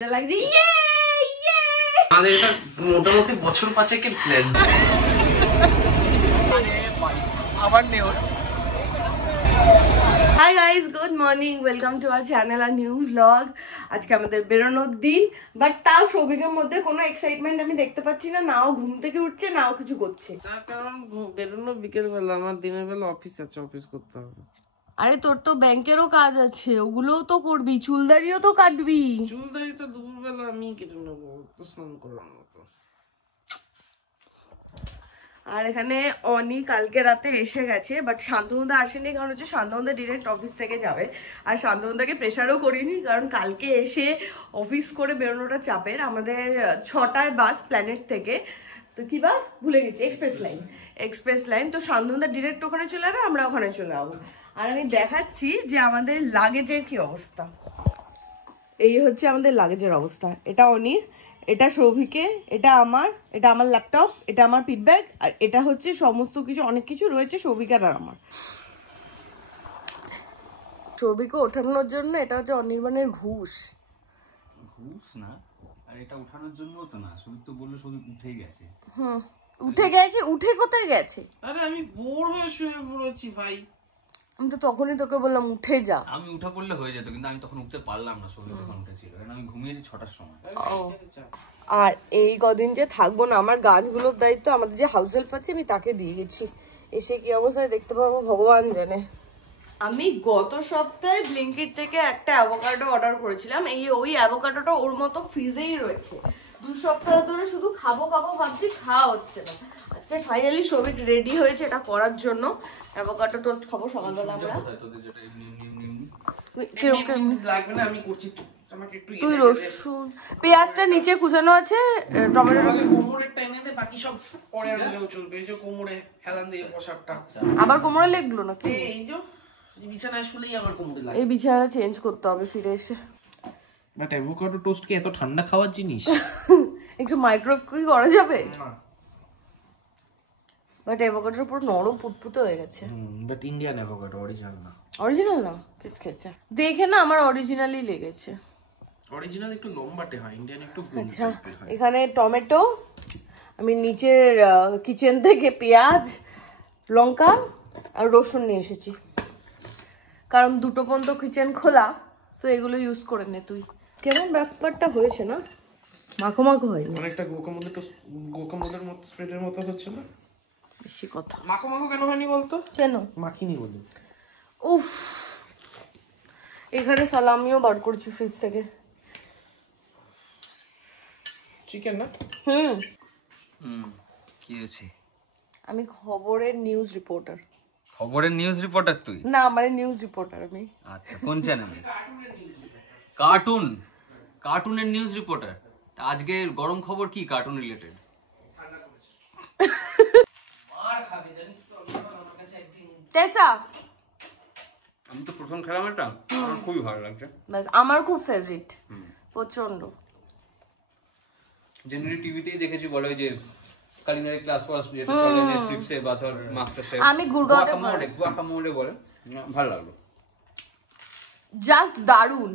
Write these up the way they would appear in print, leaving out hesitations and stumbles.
লাগছে আমাদের এটা মোটামুটি বছর পাঁচেকের প্ল্যান। আবার নেও। Hi guys, good morning, welcome to our channel আর নিউ ব্লগ। আজকে আমাদের বেরোনোর দিন, বাট তাও সৌভিকের মধ্যে কোনো এক্সাইটমেন্ট আমি দেখতে পাচ্ছি না। নাও ঘুম থেকে উঠছে, নাও কিছু করছে। তার কারণ বেরোনো বিকেল বেলা, আমার দিনের বেলা অফিস আছে, অফিস করতে হবে। আরে তোর তো ব্যাংকেরও কাজ আছে, ওগুলোও তো করবি, চুলদারিও তো কাটবি। চুলদারি তো দুপুরবেলা আমি কেটে নেবো, তো স্নান করার মতো। আর এখানে অনি কালকে রাতে এসে গেছে, বাট শান্তনুদা আসেনি, কারণ হচ্ছে শান্তনুদা ডিরেক্ট অফিস থেকে যাবে। আর শান্তনুদাকে প্রেশারও করিনি, কারণ কালকে এসে অফিস করে বেরোনোটা চাপের। আমাদের 6টায় বাস প্ল্যানেট থেকে, তো কি বাস ভুলে গেছি, এক্সপ্রেস লাইন। তো শান্তনুদা ডিরেক্ট ওখানে চলে যাবে, আমরা ওখানে চলে যাবো। আর আমি দেখাচ্ছি যে আমাদের লাগেজের কি অবস্থা। এই হচ্ছে আমাদের লাগেজের অবস্থা। এটা অনির, এটা সৌভিকের, এটা আমার ল্যাপটপ, এটা আমার পিট ব্যাগ, আর এটা হচ্ছে সমস্ত কিছু, অনেক কিছু রয়েছে সৌভিকের আর আমার। সৌভিকে ওঠানোর জন্য এটা হচ্ছে অনির্বাণের ঘুষ না, আর এটা ওঠানোর জন্য তো না, সৌভিক তো বললো সৌভিক উঠে গেছে। উঠে গেছে? উঠে কোথায় গেছে? আরে আমি বোর হয়ে শুয়ে পড়েছি ভাই। আমি তো তখনই তোকে বললাম উঠে যা। আমি উঠা পড়লে হয়ে যেত, কিন্তু আমি তখন উঠতে পারলাম না, সৌভিক তখন উঠেছিল, কারণ আমি ঘুমিয়েছি 6টার সময়। আর এই কদিন যে থাকবো না, আমার গাছগুলোর দায়িত্ব আমাদের যে হাউস হেল্প আছে আমি তাকে দিয়ে গেছি। এসে কি অবস্থায় দেখতে পাবো ভগবান জানে। আমি গত সপ্তাহে ব্লিঙ্কিট থেকে একটা অ্যাভোকাডো অর্ডার করেছিলাম। ওই অ্যাভোকাডোটা ওর মতো ফ্রিজেই রয়েছে। 2 সপ্তাহ ধরে শুধু খাবো ভাবছি, খাওয়া হচ্ছে না। আজকে ফাইনালি সৌভিক রেডি হয়েছে এটা করার জন্য। অ্যাভোকাডো টোস্ট খাবো সকালবেলা আমরা। লাগবে না, আমি করছি। তুই রসুন পেঁয়াজটা নিচে কুচানো আছে, টমেটো কোমরেরটা এনে দে, বাকি সব পরে আনলেও চলবে। এই যে কোমরে হেলান দিয়ে বসারটা, আবার কোমরে লেগলো নাকি? এই যে বিছানায় শুলেই আমার কোমরে লাগে। এই বিছানা চেঞ্জ করতে হবে ফিরে এসে। বাট অ্যাভোকাডো টোস্ট কি এত ঠান্ডা খাওয়ার জিনিস? একটু মাইক্রোওয়েভ কি করা যাবে? বাট অ্যাভোকাডোর পুরো নরম পুতপুতে হয়ে গেছে। বাট ইন্ডিয়ান অ্যাভোকাডো, অরিজিনাল না। অরিজিনাল না? কিস খেয়েছে দেখে না আমার অরিজিনালি লেগেছে। অরিজিনাল একটু লম্বাটে হয়, ইন্ডিয়ান একটু গোল আচ্ছা, টাইপের হয়। এখানে টমেটো, আমি নিচের কিচেন থেকে পেঁয়াজ, লঙ্কা আর রসুন নিয়ে এসেছি, কারণ 2টো পর্যন্ত কিচেন খোলা, তো এগুলো ইউজ করে নে তুই। কেমন ব্যাপারটা হয়েছে না? মাখো হয়নি অনেকটা গোকামোলের মতো, স্প্রেডের মতো হচ্ছে না? বেশি কথা। মাখো কেন হয়নি বলতো? কেন মাখিনি বলি। উফ, এখানে সালামিও বার করছি ফ্রিজ থেকে। চিকেন না? কি হয়েছে? আমি খবরের নিউজ রিপোর্টার। খবরের নিউজ রিপোর্টার তুই? না, আমার নিউজ রিপোর্টার আমি। আচ্ছা, কোন চ্যানেলে? কার্টুনের নিউজ রিপোর্টার। আজকে গরম খবর কি কার্টুন রিলেটেড? টেসা, আমি তো প্রথম খেলাম এটা, আমার খুবই ভালো লাগছে। বাস আমার খুব ফেভারিট, প্রচন্ড। জেনারেলি টিভিতেই দেখেছি, বলে যে কালিনারি ক্লাস ফার্স্ট যেটা চলে নেটফ্লিক্সে বা ধর মাস্টার শেফ, আমি গুরগাঁওতে গুয়াকামোলে বলে, ভালো লাগলো, জাস্ট দারুন,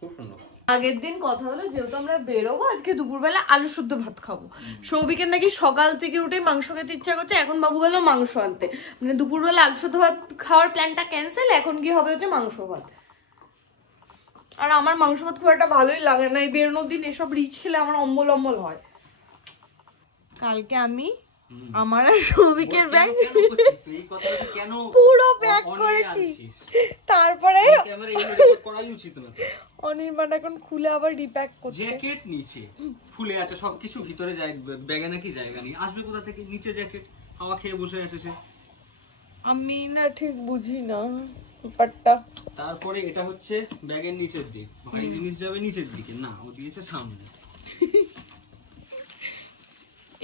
খুব সুন্দর। আগের দিন কথা হলো যেহেতু আমরা বেরোবো, আজকে দুপুরবেলা আলু শুদ্ধ ভাত খাবো। সৌভিকের নাকি সকাল থেকে উঠে মাংস খেতে ইচ্ছা করছে, এখন বাবু গেল মাংস আনতে, মানে দুপুরবেলা আলু শুদ্ধ ভাত খাওয়ার প্ল্যানটা ক্যান্সেল। এখন কি হবে হচ্ছে মাংস ভাত। আর আমার মাংস ভাত খুব একটা ভালোই লাগে না, এই বেরোনোর দিন এসব রিচ খেলে আমার অম্বল হয়। কালকে আমি আমার আর সৌভিকের ব্যাগ পুরো প্যাক করেছি, তারপরে অনির্বাণ এখন খুলে আবার রিপ্যাক করছে। জ্যাকেট নিচে ফুলে আছে, সবকিছু ভিতরে যায়, ব্যাগে নাকি জায়গা নেই, আসবে কোথা থেকে? নিচে জ্যাকেট, হাওয়া খেয়ে বসে আছে সে। আমি না ঠিক বুঝি না ব্যাপারটা। তারপরে এটা হচ্ছে ব্যাগের নিচের দিক, ভারী জিনিস যাবে নিচের দিকে, না ও দিয়েছে সামনে।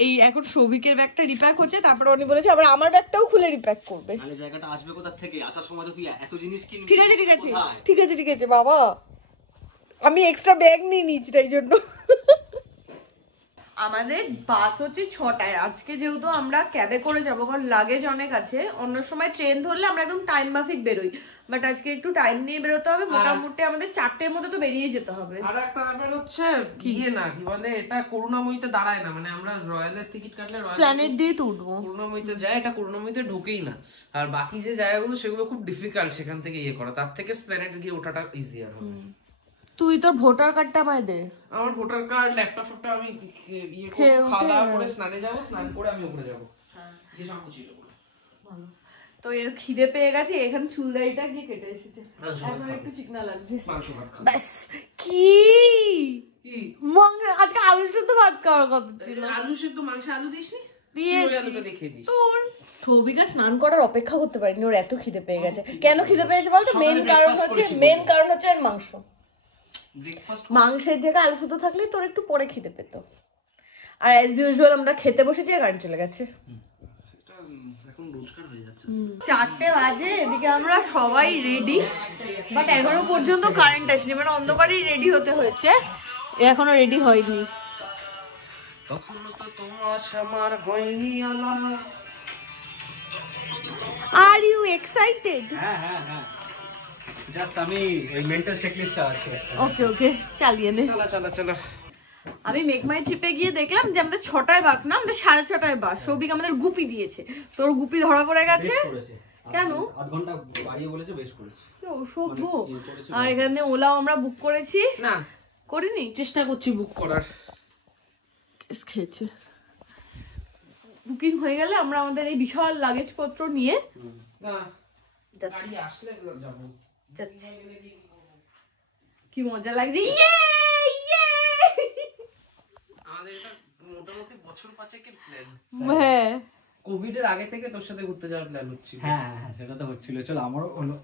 এই এখন সৌভিকের ব্যাগটা রিপ্যাক হচ্ছে, তারপরে উনি বলেছে আবার আমার ব্যাগটাও খুলে রিপ্যাক করবে। তাহলে জায়গাটা আসবে কোথা থেকে? আসার সময় তো তুই এত জিনিস কিনবি। ঠিক আছে বাবা, আমি এক্সট্রা ব্যাগ নিয়ে নিয়েছি তাই জন্য। আমাদের বাস হচ্ছে 6টায়। আজকে যেহেতু আমরা ক্যাবে করে যাবো কারণ লাগেজ অনেক আছে, অন্য সময় ট্রেন ধরলে আমরা একদম টাইম মাফিক বেরোই, বাট আজকে একটু টাইম নিয়ে বেরোতে হবে। মোটামুটি আমাদের 4টের মধ্যে তো বেরিয়ে যেতে হবে। আর একটা ব্যাপার হচ্ছে কি না কি বলে, এটা করুণাময়ীতে দাঁড়ায় না, মানে আমরা রয়্যালের টিকিট কাটলে প্ল্যানেট দিয়ে তো উঠবো, করুণাময়ীতে যায়, এটা করুণাময়ীতে ঢোকেই না। আর বাকি যে জায়গাগুলো সেগুলো খুব ডিফিকাল্ট সেখান থেকে ইয়ে করা, তার থেকে প্ল্যানেট গিয়ে ওঠাটা ইজিয়ার হবে। তুই তোর ভোটার কার্ডটা আমায় দে। আমার ভোটার কার্ড ল্যাপটপ ফ্যাপটপ আমি ইয়ে করে খাওয়া দাওয়া করে স্নানে যাবো, স্নান করে আমি উপরে যাবো, ইয়ে সব ছিল। তো এর খিদে পেয়ে গেছে, এখানে চুলদারিটা গিয়ে কেটে এসেছে, এখন একটু চিকনা লাগছে। ব্যাস কি আজকে আলু সেদ্ধ ভাত খাওয়ার কথা ছিল। আলু সেদ্ধ মাংস আলু দিসনি? সৌভিকা স্নান করার অপেক্ষা করতে পারিনি, ওর এত খিদে পেয়ে গেছে। কেন খিদে পেয়েছে বলতো? মেন কারণ হচ্ছে মাংস। মাংসের জায়গায় আলু সেদ্ধ থাকলে তোর একটু পরে খিদে পেত। আর অ্যাজ ইউজুয়াল আমরা খেতে বসেছি আর কারেন্ট চলে গেছে। 4টে বাজে, এদিকে আমরা সবাই রেডি, বাট এখনো পর্যন্ত কারেন্ট আসেনি, মানে অন্ধকারেই রেডি হতে হয়েছে, এখনো রেডি হয়নি। Are you excited? হ্যাঁ জাস্ট আমি ওই মেন্টাল চেকলিস্ট চালাচ্ছি। ওকে চালিয়ে নে। চলা আমি মেক মাই ট্রিপে গিয়ে দেখলাম যে আমাদের 6টায় বাস না, আমাদের 6:30টায় বাস। সৌভিক আমাদের গুপি দিয়েছে, তোর গুপি ধরা পড়ে গেছে। কেন? আধ ঘন্টা বাড়িয়ে বলেছে, বেশ করেছে। অসভ্য। আর এখানে ওলাও আমরা বুক করেছি না, করিনি, চেষ্টা করছি বুক করার। কেস খেয়েছে। বুকিং হয়ে গেলে আমরা আমাদের এই বিশাল লাগেজ পত্র নিয়ে যাচ্ছি। কি মজা লাগছে। আমাদের এটা মোটামুটি বছর 5-এর প্ল্যান। হ্যাঁ, কোভিড এর আগে থেকে তোর সাথে ঘুরতে যাওয়ার প্ল্যান হচ্ছিল। হ্যাঁ সেটা তো হচ্ছিল। চল আমারও হলো।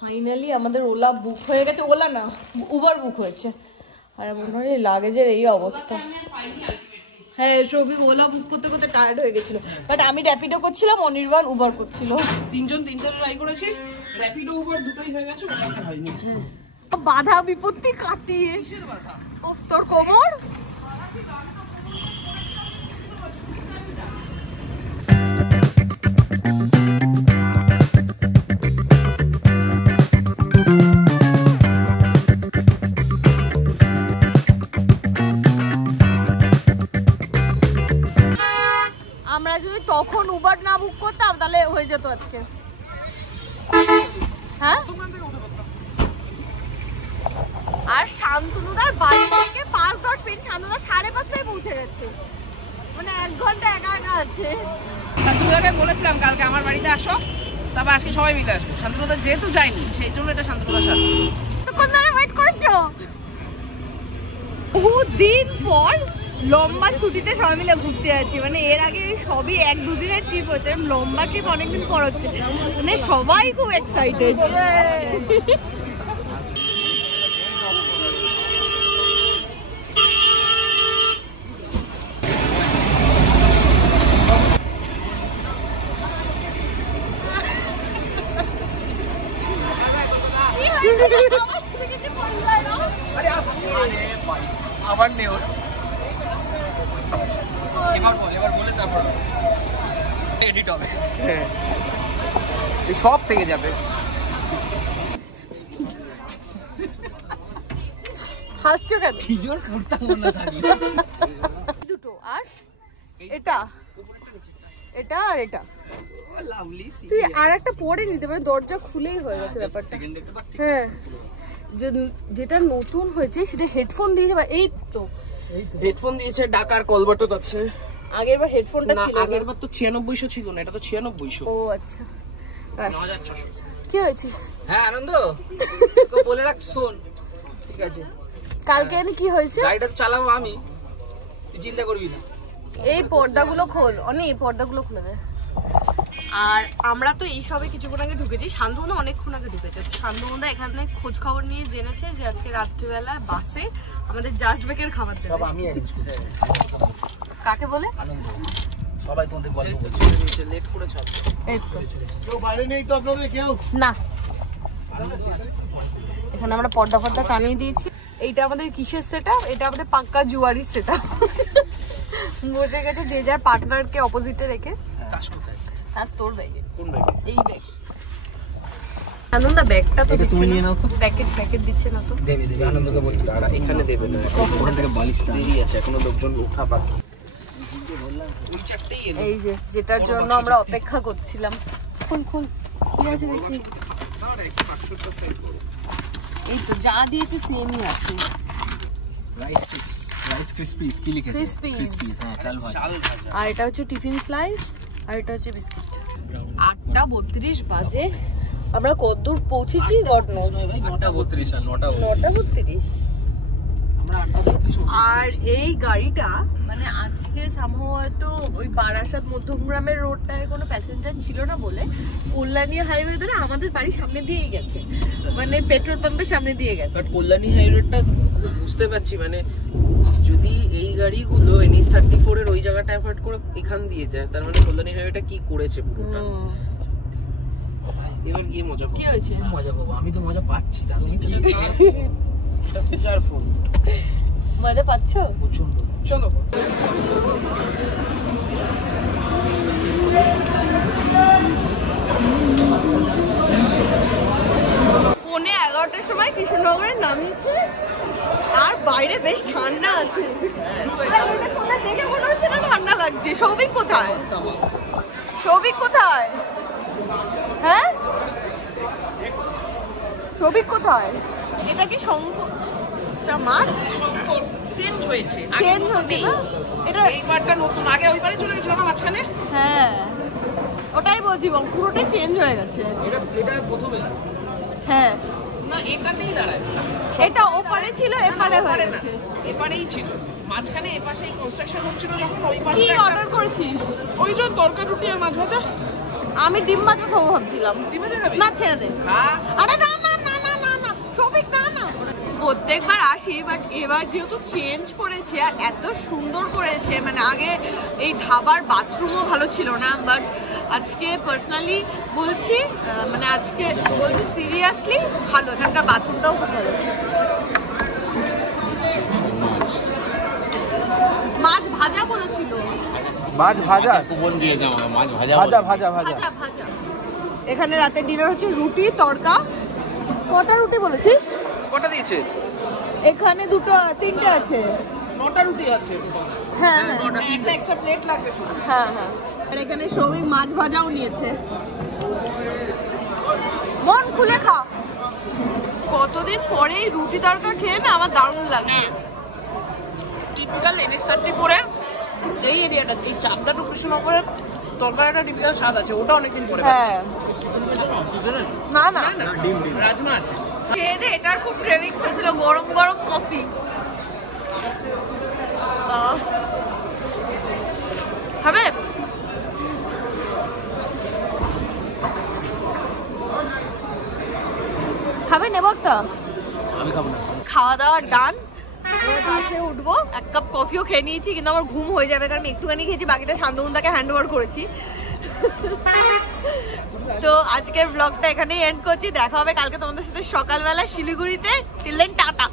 ফাইনালি আমাদের ওলা বুক হয়ে গেছে। ওলা না, উবার বুক হয়েছে। আর মনে হয় লাগেজের এই অবস্থা। হ্যাঁ, সৌভিক ওলা বুক করতে করতে টায়ার্ড হয়ে গেছিল, বাট আমি র্যাপিডো করছিলাম, অনির্বাণ উবার করছিল। তিনজন ট্রাই করেছি, র্যাপিডো উবার দুটোই হয়ে গেছে, ওটা হয়নি। বাধা বিপত্তি কাটিয়ে তোর কোমর। আমরা যদি তখন উবার না বুক করতাম তাহলে হয়ে যেত আজকে। হ্যাঁ, আর শান্তনুদার বাড়ি থেকে 5-10 মিনিট, শান্তনুদা 5:30টায় পৌঁছে গেছে, মানে 1 ঘন্টা একা আছে। শান্তনুদাকে বলেছিলাম কালকে আমার বাড়িতে আসো, তারপর আজকে সবাই মিলে আসবো। শান্তনুদা যেহেতু যায়নি সেই জন্য এটা শান্তনুদার শাস্তি। কোন ধরে ওয়েট করছো? বহুদিন পর লম্বা ছুটিতে সবাই মিলে ঘুরতে যাচ্ছি, মানে এর আগে সবই 1-2 দিনের ট্রিপ হচ্ছে, লম্বা ট্রিপ অনেকদিন পর হচ্ছে, মানে সবাই খুব এক্সাইটেড। আবার নেই ওর, এবার বলে তারপর এডিট হবে। হ্যাঁ, এই সব থেকে যাবে। হাসছো কেন? কি জোর করতাম মনে থাকি। দুটো, আর এটা আর এটা। তুই আর একটা পরে নিতে পারে, দরজা খুলেই হয়ে গেছে ব্যাপারটা। হ্যাঁ, যেটা নতুন হয়েছে সেটা হেডফোন দিয়েছে, এই তো হেডফোন দিয়েছে, ডাকার কলবাটত আছে। আগের বার হেডফোনটা ছিল, আগের বার তো 9600 ছিল না, এটা তো 9600। ও আচ্ছা, 9600। কি হয়েছে? হ্যাঁ আনন্দ, তো বলে রাখ, শোন ঠিক আছে, কালকে এনে কি হয়েছে? গাড়িটা তো চালাবো আমি, তুই চিন্তা করবি না। এই পর্দাগুলো খোল, অনেক এই পর্দাগুলো খুলে দেয়। আর আমরা তো এই সবে কিছুক্ষণ আগে ঢুকেছি, শান্তনুদা অনেকক্ষণ আগে ঢুকেছে। শান্তনুদা এখানে খোঁজ খবর নিয়ে জেনেছে যে আজকে রাত্রিবেলা বাসে আমাদের জাস্ট বেকের খাবার দেবে। সব আমি অ্যারেঞ্জ করে দেব। কাকে বলে? আনন্দ, সবাই তোমাদের গল্প করছে, লেট করে সব। এই তো কেউ বাইরে নেই তো আপনাদের কেউ? না, এখানে আমরা পর্দা টানিয়ে দিয়েছি। এইটা আমাদের কিসের সেটআপ? এটা আমাদের পাক্কা জুয়ারির সেটআপ। বসে গেছে যে যার পার্টনারকে অপোজিটে রেখে। তাস কোথায়? তাস তোর ব্যাগে, কোন ব্যাগে? এই ব্যাগ। আনন্দা ব্যাগটা তো তুমি নিয়ে নাও তো। প্যাকেট দিচ্ছে না তো। দেবে আনন্দকে বলছি দাঁড়া, এখানে দেবে না, ওখান থেকে বালিশটা দেরি আছে, এখনো লোকজন উঠা বাকি। ওই চারটেই এলো। এই যে যেটার জন্য আমরা অপেক্ষা করছিলাম। খুল কি আছে দেখি। দাঁড়া, একটু 500টা সাইজ করো। এই তো যা দিয়েছে সেমই আছে। রাইস চিপস, রাইস ক্রিসপিস কি লিখেছে? Crispies। হ্যাঁ, চাল ভাজা। চাল ভাজা। আর এটা হচ্ছে টিফিন স্লাইস, আর এটা হচ্ছে বিস্কিট। 8:32 বাজে। আমরা কতদূর পৌঁছেছি গড নোজ। 8:32 আর 9:32। 9:32। আমরা 8:32। আর এই গাড়িটা মানে আজকে সামহাও হয়তো ওই বারাসাত মধ্যমগ্রামের রোডটায় কোনো প্যাসেঞ্জার ছিল না বলে কল্যাণী হাইওয়ে ধরে আমাদের বাড়ির সামনে দিয়েই গেছে, মানে পেট্রোল পাম্পের সামনে দিয়ে গেছে। বাট কল্যাণী হাইওয়েটা বুঝতে পারছি, মানে যদি এই গাড়িগুলো NH34 এর ওই জায়গাটা অ্যাভয়েড করে এখান দিয়ে যায়, তার মানে কল্যাণী হাইওয়েটা কি করেছে পুরোটা। এবার গিয়ে মজা কি হয়েছে? মজা পাবো, আমি তো মজা পাচ্ছি না। তুমি কি এটা পূজার ফোন, মজা পাচ্ছ? প্রচন্ড। চলো পৌনে 11টার সময় কৃষ্ণনগরে নামিয়েছে আর বাইরে বেশ ঠান্ডা আছে। দেখে মনে হচ্ছে না ঠান্ডা লাগছে। সৌভিক কোথায়? সৌভিক কোথায়? হ্যাঁ সৌভিক কোথায়? এটা কি মাছ চেঞ্জ হয়েছে, চেঞ্জ হচ্ছে না? এটা এইবারটা নতুন, আগে ওইবারে চলে গেছিল না মাঝখানে। হ্যাঁ ওটাই বলছি, পুরোটাই চেঞ্জ হয়ে গেছে। এটা প্রথমে হ্যাঁ না, এটাতেই দাঁড়ায়। এটা ওপারে ছিল, এপারে হয়ে না, গেছে। এপারেই ছিল, মাঝখানে এপাশে কনস্ট্রাকশন হচ্ছিল যখন ওই কি পাশে অর্ডার করেছিস? ওই যে তরকা রুটি আর মাছ ভাজা। আমি ডিম ভাজা খাবো ভাবছিলাম। ডিম ভাজা খাবি? না ছেড়ে দে। খা। আরে না না না না না না সৌভিক না না। প্রত্যেকবার আসি বাট এবার যেহেতু চেঞ্জ করেছে আর এত সুন্দর করেছে, মানে আগে এই ধাবার বাথরুমও ভালো ছিল না, বাট আজকে পার্সোনালি বলছি, মানে আজকে বলছি সিরিয়াসলি ভালো, এখানকার বাথরুমটাও খুব ভালো। মাছ ভাজা বলেছিল। মাছ ভাজা কুপন দিয়ে দাও মাছ ভাজা ভাজা ভাজা ভাজা ভাজা। এখানে রাতের ডিনার হচ্ছে রুটি তড়কা। কটা রুটি বলেছিস? কটা দিয়েছে? এখানে তিনটে আছে। 9টা রুটি আছে। হ্যাঁ হ্যাঁ একটা এক্সট্রা প্লেট লাগবে শুধু। হ্যাঁ হ্যাঁ। আর এখানে সৌভিক মাছ ভাজাও নিয়েছে। মন খুলে খা। কতদিন পরে রুটি তড়কা খেয়ে না আমার দারুণ লাগছে। টিপিক্যাল NH34 এর এই এরিয়াটা, এই চাকদা টু কৃষ্ণনগরের তরকারিটা টিপিক্যাল স্বাদ আছে, ওটা অনেকদিন পরে হ্যাঁ না না না রাজমা আছে। খেয়ে দে, এটার খুব ক্রেভিংস ছিল, গরম গরম কফি। হবে খাবে নেব একটা? আমি খাবো না। খাওয়া দাওয়া ডান, বাসে উঠবো। 1 কাপ কফিও খেয়ে নিয়েছি, কিন্তু আমার ঘুম হয়ে যাবে কারণ একটুখানি খেয়েছি, বাকিটা শান্তনুদাকে হ্যান্ড ওভার করেছি। তো আজকের ব্লগটা এখানেই এন্ড করছি। দেখা হবে কালকে তোমাদের সাথে সকালবেলা শিলিগুড়িতে। Till then tata.